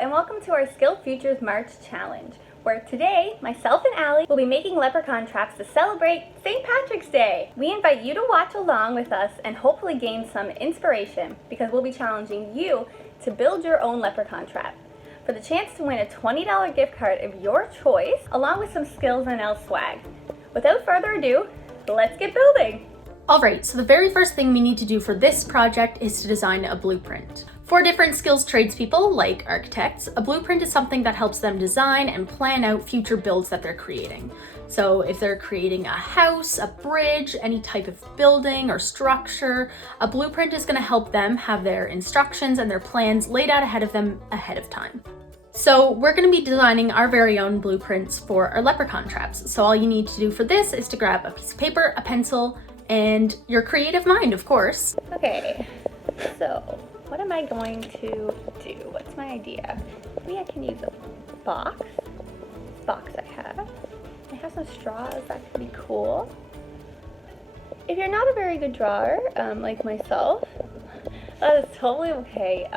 and welcome to our Skill Futures March Challenge, where today, myself and Ally will be making leprechaun traps to celebrate St. Patrick's Day. We invite you to watch along with us and hopefully gain some inspiration because we'll be challenging you to build your own leprechaun trap for the chance to win a $20 gift card of your choice, along with some Skills NL swag. Without further ado, let's get building! Alright, so the very first thing we need to do for this project is to design a blueprint. For different skills tradespeople, like architects, a blueprint is something that helps them design and plan out future builds that they're creating. So if they're creating a house, a bridge, any type of building or structure, a blueprint is going to help them have their instructions and their plans laid out ahead of them ahead of time. So we're going to be designing our very own blueprints for our leprechaun traps. So all you need to do for this is to grab a piece of paper, a pencil, and your creative mind, of course. Okay, so what am I going to do? What's my idea? Maybe I can use a box. This box I have some straws. That could be cool. If you're not a very good drawer, like myself, that is totally okay.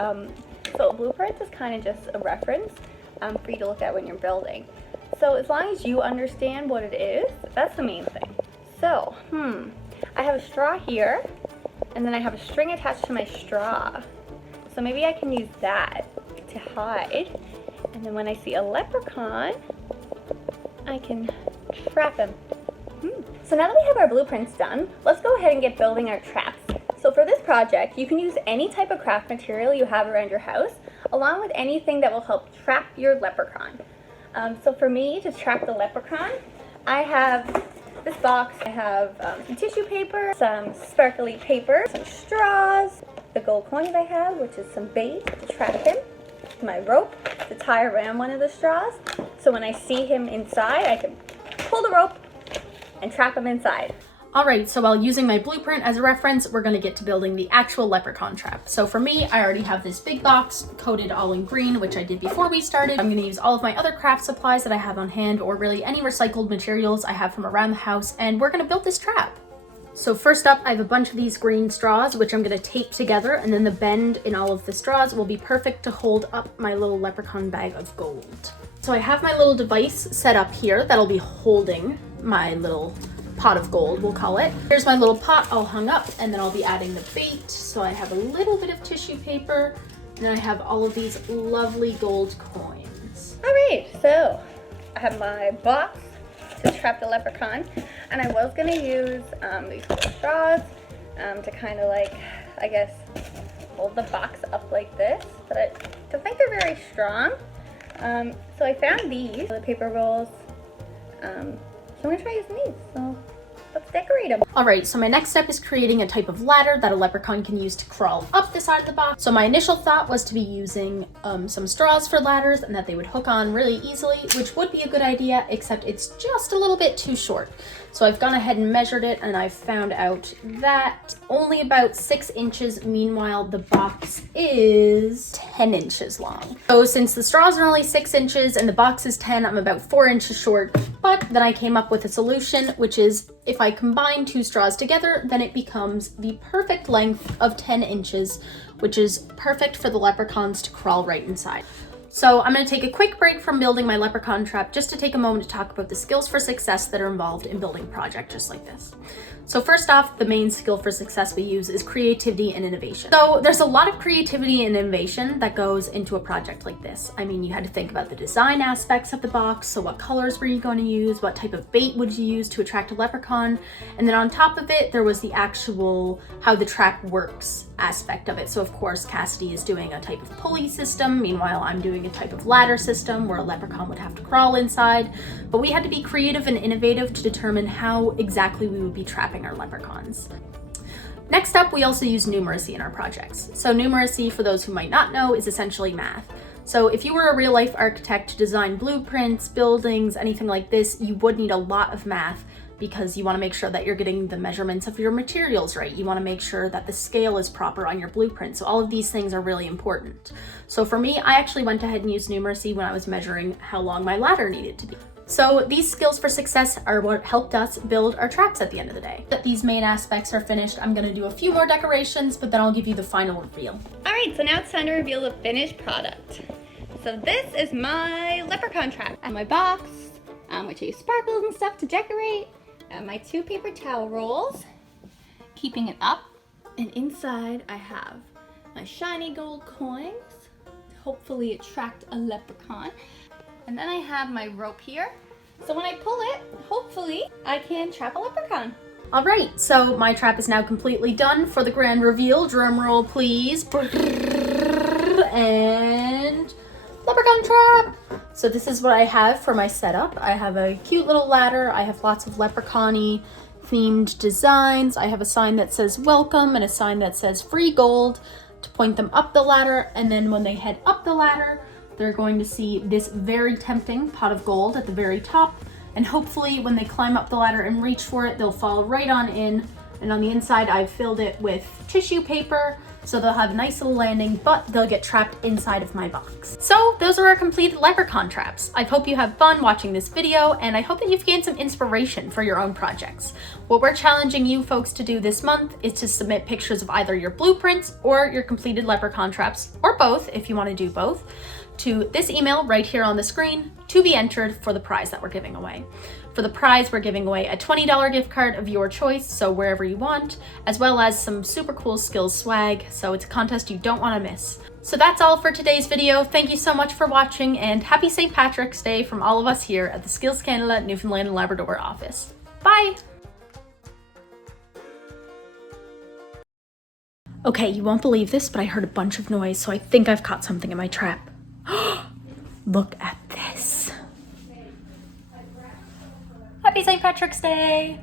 So a blueprint is kind of just a reference for you to look at when you're building. So as long as you understand what it is, that's the main thing. So, I have a straw here, and then I have a string attached to my straw. So maybe I can use that to hide. And then when I see a leprechaun, I can trap him. So now that we have our blueprints done, let's go ahead and get building our traps. So for this project, you can use any type of craft material you have around your house, along with anything that will help trap your leprechaun. So for me, to trap the leprechaun, I have this box. I have some tissue paper, some sparkly paper, some straws, the gold coins I have, which is some bait to trap him, my rope to tie around one of the straws, so when I see him inside, I can pull the rope and trap him inside. Alright, so while using my blueprint as a reference, we're going to get to building the actual leprechaun trap. So for me, I already have this big box coated all in green, which I did before we started. I'm going to use all of my other craft supplies that I have on hand, or really any recycled materials I have from around the house, and we're going to build this trap. So first up, I have a bunch of these green straws, which I'm going to tape together, and then the bend in all of the straws will be perfect to hold up my little leprechaun bag of gold. So I have my little device set up here that'll be holding my little pot of gold, we'll call it. Here's my little pot all hung up, and then I'll be adding the bait. So I have a little bit of tissue paper, and then I have all of these lovely gold coins. All right, so I have my box to trap the leprechaun, and I was gonna use these little straws to kind of like, I guess, hold the box up like this, but I don't think they're very strong. So I found these, the paper rolls. So I'm gonna try using these, so let's decorate them. Alright, so my next step is creating a type of ladder that a leprechaun can use to crawl up the side of the box. So my initial thought was to be using some straws for ladders and that they would hook on really easily, which would be a good idea, except it's just a little bit too short. So I've gone ahead and measured it, and I've found out that only about 6 inches, meanwhile the box is 10 inches long. So since the straws are only 6 inches and the box is 10, I'm about 4 inches short. But then I came up with a solution, which is if I combine 2 straws together, then it becomes the perfect length of 10 inches, which is perfect for the leprechauns to crawl right inside. So I'm going to take a quick break from building my leprechaun trap just to take a moment to talk about the skills for success that are involved in building a project just like this. So first off, the main skill for success we use is creativity and innovation. So there's a lot of creativity and innovation that goes into a project like this. I mean, you had to think about the design aspects of the box. So what colors were you going to use? What type of bait would you use to attract a leprechaun? And then on top of it, there was the actual how the trap works aspect of it. So of course, Cassidy is doing a type of pulley system. Meanwhile, I'm doing a type of ladder system where a leprechaun would have to crawl inside. But we had to be creative and innovative to determine how exactly we would be trapping our leprechauns. Next up, we also use numeracy in our projects. So numeracy, for those who might not know, is essentially math. So if you were a real-life architect to design blueprints, buildings, anything like this, you would need a lot of math because you want to make sure that you're getting the measurements of your materials right. You want to make sure that the scale is proper on your blueprint. So all of these things are really important. So for me, I actually went ahead and used numeracy when I was measuring how long my ladder needed to be. So these skills for success are what helped us build our traps at the end of the day. That these main aspects are finished, I'm going to do a few more decorations, but then I'll give you the final reveal. All right, so now it's time to reveal the finished product. So this is my leprechaun trap. And my box, which I use sparkles and stuff to decorate. And my 2 paper towel rolls, keeping it up. And inside I have my shiny gold coins to hopefully attract a leprechaun. And then I have my rope here. So when I pull it, hopefully I can trap a leprechaun. All right, so my trap is now completely done. For the grand reveal, drum roll please. And leprechaun trap. So this is what I have for my setup. I have a cute little ladder. I have lots of leprechaun-y themed designs. I have a sign that says welcome and a sign that says free gold to point them up the ladder. And then when they head up the ladder, they're going to see this very tempting pot of gold at the very top. And hopefully when they climb up the ladder and reach for it, they'll fall right on in. And on the inside, I've filled it with tissue paper, so they'll have a nice little landing, but they'll get trapped inside of my box. So those are our completed leprechaun traps. I hope you have fun watching this video, and I hope that you've gained some inspiration for your own projects. What we're challenging you folks to do this month is to submit pictures of either your blueprints or your completed leprechaun traps, or both if you want to do both, to this email right here on the screen to be entered for the prize that we're giving away. For the prize, we're giving away a $20 gift card of your choice, so wherever you want, as well as some super cool skills swag, so it's a contest you don't want to miss. So that's all for today's video. Thank you so much for watching, and happy St. Patrick's Day from all of us here at the Skills Canada Newfoundland and Labrador office. Bye! Okay, you won't believe this, but I heard a bunch of noise, so I think I've caught something in my trap. Look at this. Happy St. Patrick's Day!